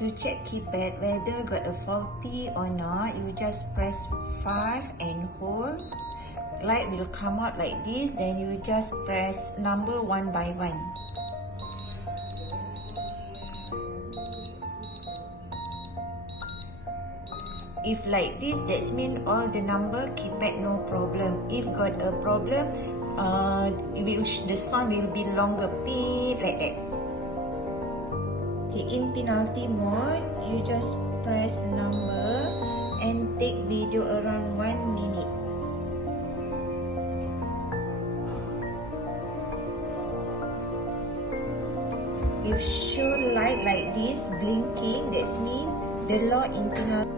To check keypad whether got a faulty or not, you just press 5 and hold. Light will come out like this, then you just press number one by one. If like this, that means all the number keypad no problem. If got a problem, the sound will be longer, beep like that. Okay, in penalty mode, you just press number and take video around 1 minute. If show light like this blinking, that means the lock in penalty.